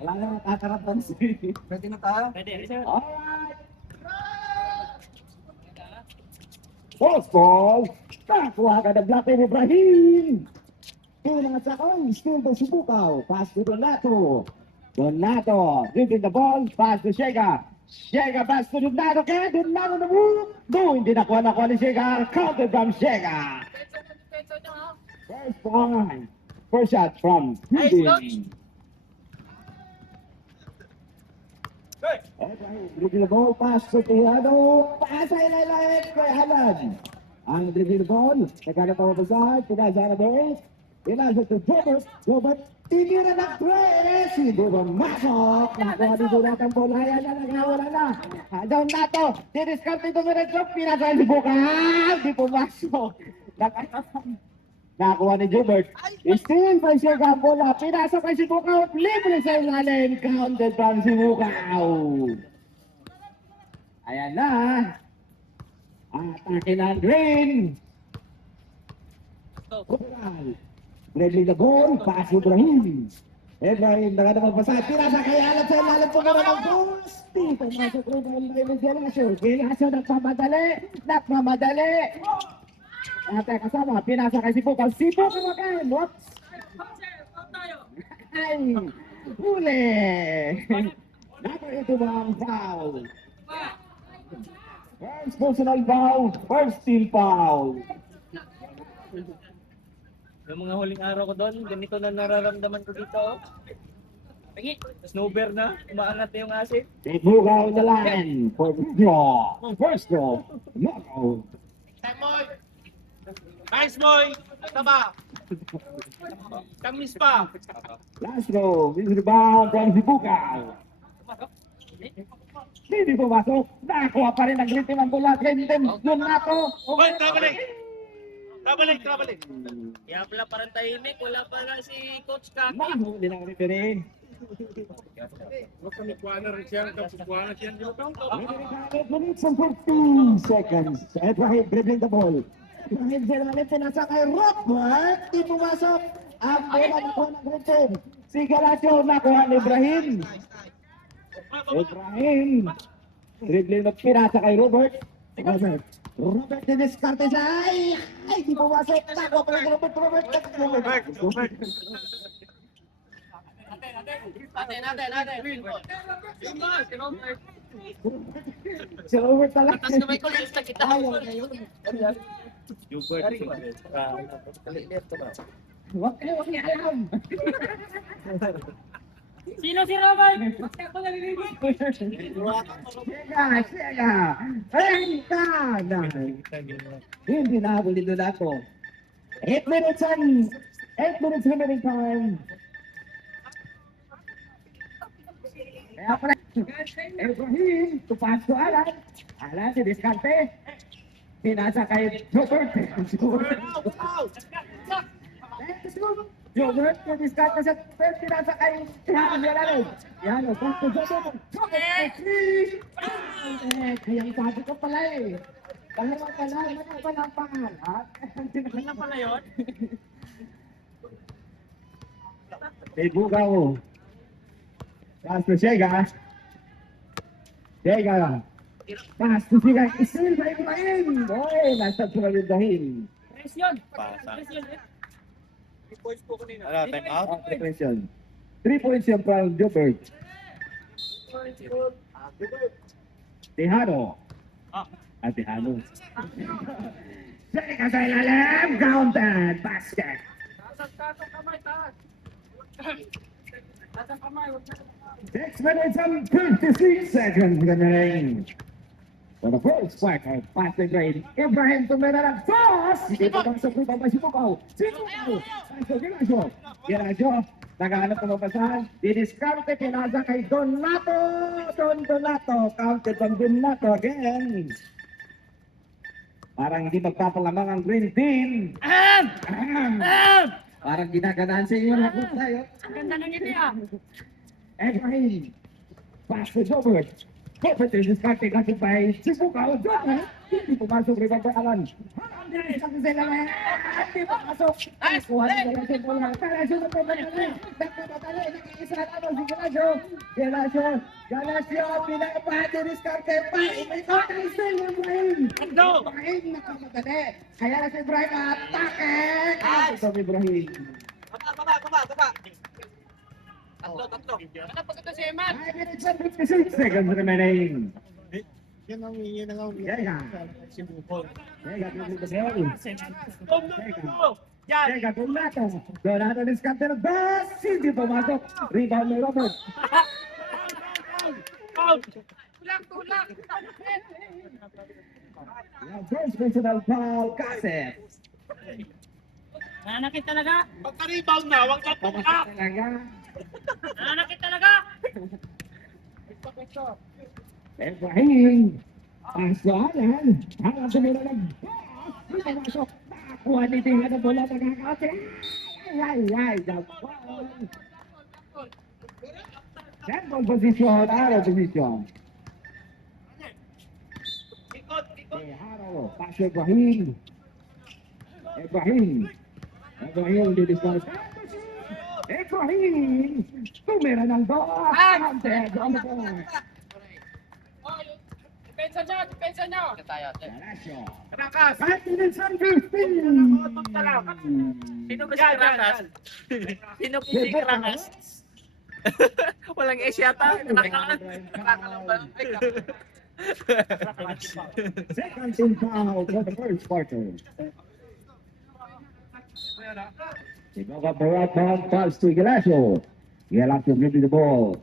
Wala na nakakarapan si. Pwede na tayo? Ready, sir? Alright! First ball! Nakuha ka na Black Ibrahim! Pinasakay, still to Subukaw. Pass to Donato. Donato, giving the ball, pass to Shega. Shega pass to Donato, kaya Donato na move. No, hindi nakuha ni Shega. Counted from Shega. First point. First shot from Hudin. Dribble the ball, pass to Tihado. Pass ay lalayat kay Halan. Ang dribble the ball, nagkakatawa pa saan, pinasa na ball. Pinasa to Jobert. Jobert, tinira ng press. Si Dubon masok. Nakuha ni Dubon ang bola. Ayan na, nagawala na. Down na to. Diniskarte ito ng job. Pinasa ni Bukal. Di pumasok. Nakuha ni Jobert. Still by siya ang bola. Pinasa kay si Bukal. Libre sa ilalim. Counted from si Bukal. Ayan na. Atake ng Green. Bukal. Bradley the goal, pass Ibrahim. Ibrahim, nakapagpasa, pinasa kay Alat sa ilalim po naman ng goals. Di pumasok rin ang Raymond Velasco. Velasco nagmamadali. Ate kasama, pinasa kay Sipukal. Sipukal again, whoops. Ay, huli. Ito ba ang foul? First personal foul, first team foul. Yung mga huling araw ko doon, ganito na nararamdaman ko dito. Pingi, snowbear na, umaangat na yung asin. Ibugaw na lang for draw. First draw, knockout. Nice boy! Taba! Kamis pa! Last draw, this rebound from Ibugaw. Hindi pumasok. Nakakuha pa rin ang green team ang bola. Green team, yun na to. Hoy, trabalik! Trabalik! Kaya pala parang tahimik, wala pala si Coach Kaki. Nahuli ng referee. Huwag kami kuwana rin siya. Kuwana siya. 8 minutes and 15 seconds. Ibrahim dribbling the ball. Ibrahim Zelalit, pinasa kay Robert. Di pumasok. Ang bola nakuha ng green team. Si Galacio nakuha ni Ibrahim. Ibrahim. Dribbling ng pinasa kay Robert. Robert diniskarte siya. Ay, di pumasok. Nakuha pa ng Robert. Si Robert talaga. Tapos kamay ko lang sa kita. Huwag niya alam. Sino si Robert? Siya. Ay, ka. Hindi na habol dito na ako. 8 minutes remaining time. Kaya pala, Ibrahim, tupas ko Alan. Alan, si Discarte. Pinasa kay Robert. Robert, si Discarte sa pinasa kay Alan. Yan, tupas ko Robert. Kaya sabi ko pala eh. Dalawa pala, ano pa ng pangalan? Ano pala yun? May bugaw. Pass to Shega. Shega. Pass to Shega. Isil by Ibrahim. Boy, nasa Ibrahim. Presyon. Presyon. 3 points po kanina. Time out? Question. 3 points yung from Jobert. Tejano. Tejano. Shega sa ilalim. Counted. Basket. Taas kamay, taas. Taas kamay, 6 minutes and 56 seconds remaining. For the first quarter, pass the grade. Ibrahim tumira ng toss. Dito bang sa fruit pa si Bukaw. Si Bukaw. Giracio. Naghahanap ng mapasahan. Didiskarte, pinasa kay Donato. Donato. Counted from Donato again. Parang hindi magpapalamang ang green team. Parang ginaganaan sa inyo na kung tayo. Ang ganda nun yun eh ah. Ibrahim. Pass to Jobert. Perfect discarding kasi by Subukaw. Hindi pumasok rin ang paalan. Hindi pumasok. Kuha nila lang si Paul. Galasyo na po ba natin? Nagpatatali. Nag-iisa na si Galasyo. Galasyo. Pinapahati discarding pa. Umikot ang Steel Ibrahim. Ibrahim nakamatali. Kaya na si Ibrahim atake. Ito si Ibrahim. Baba. Tatlo. Ano pa ito si Eman? 5 minutes and 56 seconds remaining. Yan ang Jega. si Bupol. Jega to the ball. Yan! Jega to Lato. Donado discarte ng bus. Hindi pumasok. Rebound ni Robert. Tulak! First personal foul. Kaset. Nanakit talaga! Pagka-rebound na, wag na tulak! Talaga. Nanakit talaga! Ibrahim. Pasalan. Harap sa mula ng bus. Pumasok. Nakuha ni Tingnan ng bola. Nagkakasi. Ay. Japon. Handball position. Arrow position. Haro. Pas Ibrahim. Ibrahim didiscuss. Ibrahim. Tumira ng bola. Counted on the ball. Depensa nyo! Galasyo. Rakas! 5 minutes and 15. Sino ba si Rakas? Sino ba si Rakas? Walang S yata. Second team foul for the first quarter. Ikaw Barat pass to Galasyo. Galasyo giving the ball.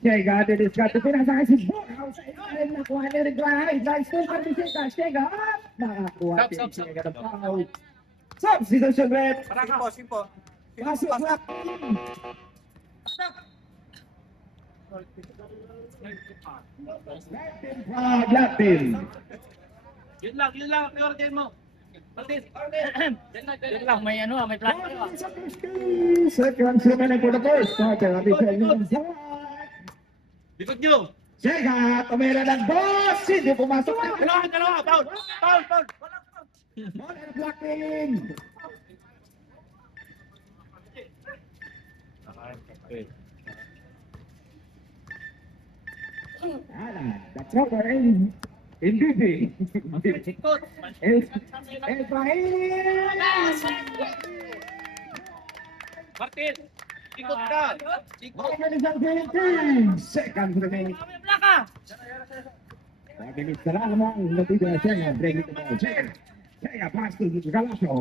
Jega didiscarte pinasakay si Boraw sa ilalim. Nakuha ni Riglahay. Nice move para ni Jega. Nakakuha si Jega ng foul. Substitution rep. Simpo. Pasok block. Latin. Yun lang. Order mo. Yun lang. May plan. Second remaining for the first quarter. Likod nyo! Jega, tumira ng boss. Hindi pumasok. Dalawa! Foul! Ball and blocking. That's over in Bibi. Ibrahim. Martin! Likod ka! Second remaining. Plaka! 5 minutes na lang ang natitira siya. Break it ball. Jega, pass to Galasyo.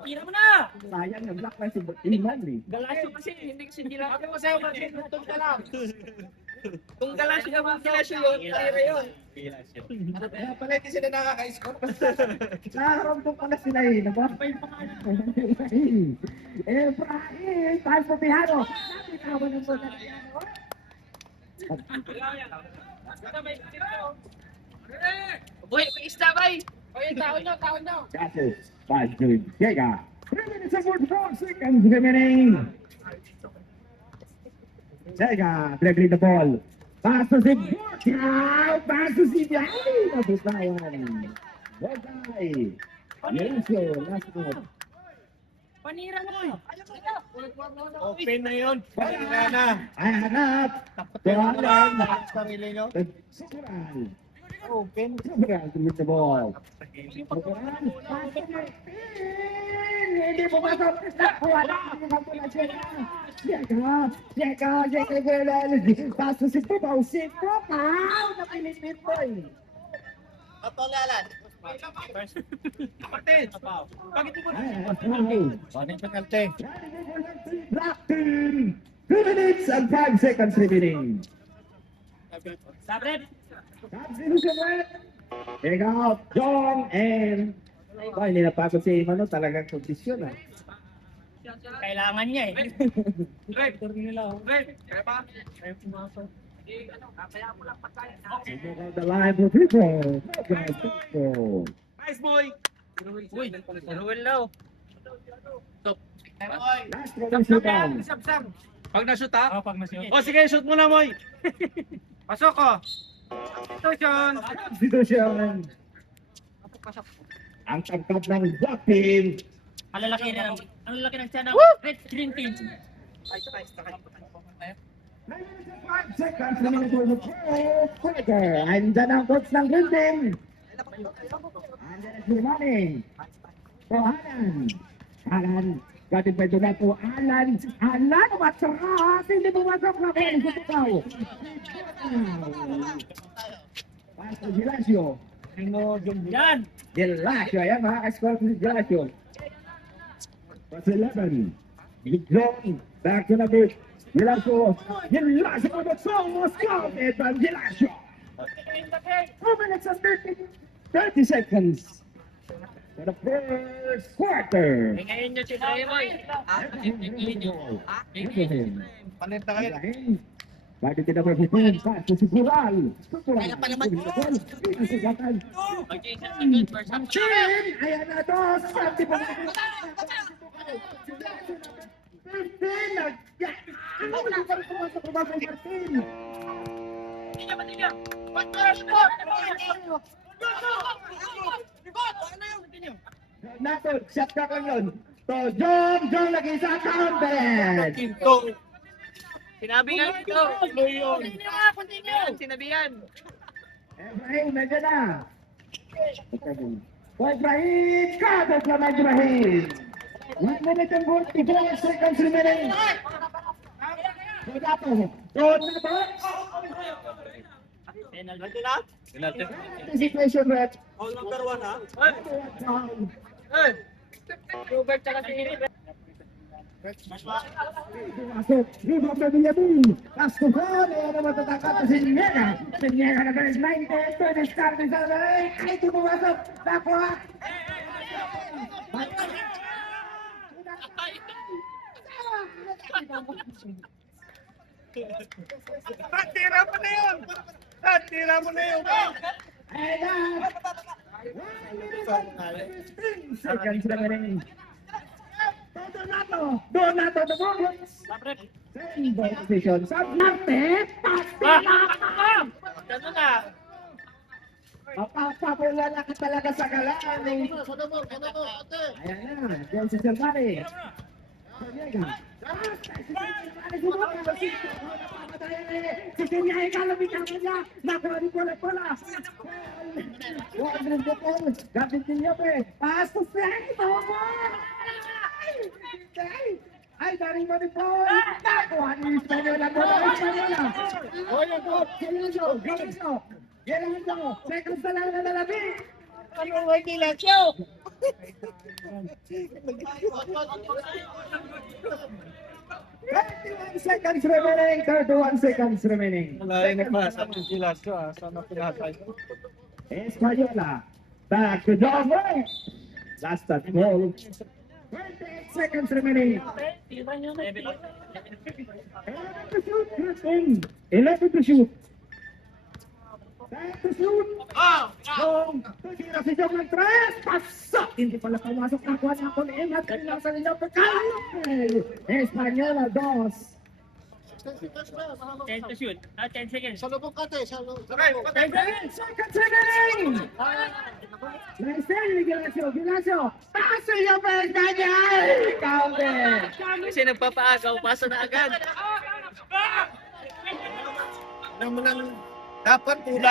Tira mo na! Sayang yung block na si Iman eh. Galasyo kasi, hindi kasi tira. Ako sa'yo, Martin, tutong ka lang! Kung galasyo yun, tira yun. Kaya pala hindi sila nakaka-score. Nakaramdam pa na sila eh. Nabapay pa nga. Ibrahim, pass to Tejano. Napitawan ng bola na Tejano. Buhay, may isda bay! Oy, taon nyo! Gases, pass to Jega. 3 minutes and 44 seconds remaining. Jega, dribbling the ball. Pass to si Borja. Pass to si Biali. Nabusayan. Bogay. Yencio, last move. Panira mo! Open na yun! Panira na! Ay, hanap. Tuwalan. Sarili nyo? Sobral. Open. Sobral to with the ball. Sobral. Pass to Martin. Hindi pumasok. Wala. Jega. Pass to si Pupaw. Napilit po eh. Atolalan! Martin! Bakit mo Running penalty. Blackton. 2 minutes and 5 seconds remaining. Sabret! Substitution rep. Take out John and hindi napagod si Mano, talagang kondisyon ah. Kailangan niya eh. Greg! Greg! Kaya pa? The line for people. Nice boy! Uy, Ruel daw. Last one shoot down. Pag na-shoot ha? Pag na-shoot. O sige, shoot mo na, Moy. Pasok ko. Substitution. Ang tangkad ng black team. Ang lalaki ng tiyan ng red green team. 5 seconds remaining to the first quarter. Andyan ang coach ng green team. Andyan ang remaining. So, Alan. Gating pa doon na po, Alan, matras, hindi bumasok na po, susukaw. Pastor Gilasio. Yan! Gilasio, ayan mga ka-score si Gilasio. Plus 11. John, back to the beat. Gilasio, almost counted by Gilasio. 2 minutes and 30 seconds. For the first quarter. Ngayon nyo si Draymond. Palit na kayo. Bakit tidak berhubung? Pas si Bural. Kaya pa naman yun. Martin! Ayan na to. Sabi pa natin. 15. Ano na pa rin pumasok ko ba kay Martin? Nato, shot ka lang yun. So, John lagi sa counter. Kinto. Sinabi nga ito. Continue. Sinabihan. Ibrahim, nandiyan na. Ibrahim, kabot naman Ibrahim. 1 minute and 44 seconds remaining. Donato. Penalty na? Situation, Red. All number 1 ha? Robert tsaka si Pumasok, rebound na Villamin. Pastukan, ayan naman tatakat si Niega. Si Niega na beres 90, 20 start sa lalay. Ay, di pumasok. Nakuha. Tira mo na yun! Tira mo na yun! Ayan na. 1 minute and 15 seconds remaining. Donato, the ball. Same ball position. Sablante. Gano'n na. Mapapapulala ka talaga sa galaan. Ayan na. Diyan si Silvani. Si Silvani kalamitan mo niya. Nakuha ni Pola. Wadrin de Paul. Gabit ni Yope. Pastos na ito mo. Ay, daring mo ni Paul. Nakuha ni Espanyola. Gelando. Seconds na lang na nalabing. Ano ang Gilasio? 31 seconds remaining. 31 seconds remaining. Wala yung nagpasa ng Gilasio ha. Sana pinatay. Española. Back to John Ray. Last touch ball. 28 seconds remaining. 11 to shoot. 11 to shoot. Time to shoot. Tira si John ng 3. Pasok. Hindi pala pumasok. Nakuha niya ako ni Emat. Kanina sa ninyo. Pagkalapel. Española 2. 10 to shoot. 10 seconds. 10 seconds remaining. Marcel Gilasio. Paso yung perda niya. Counter. Kasi nagpapaagaw. Paso na agad. Dapat tulay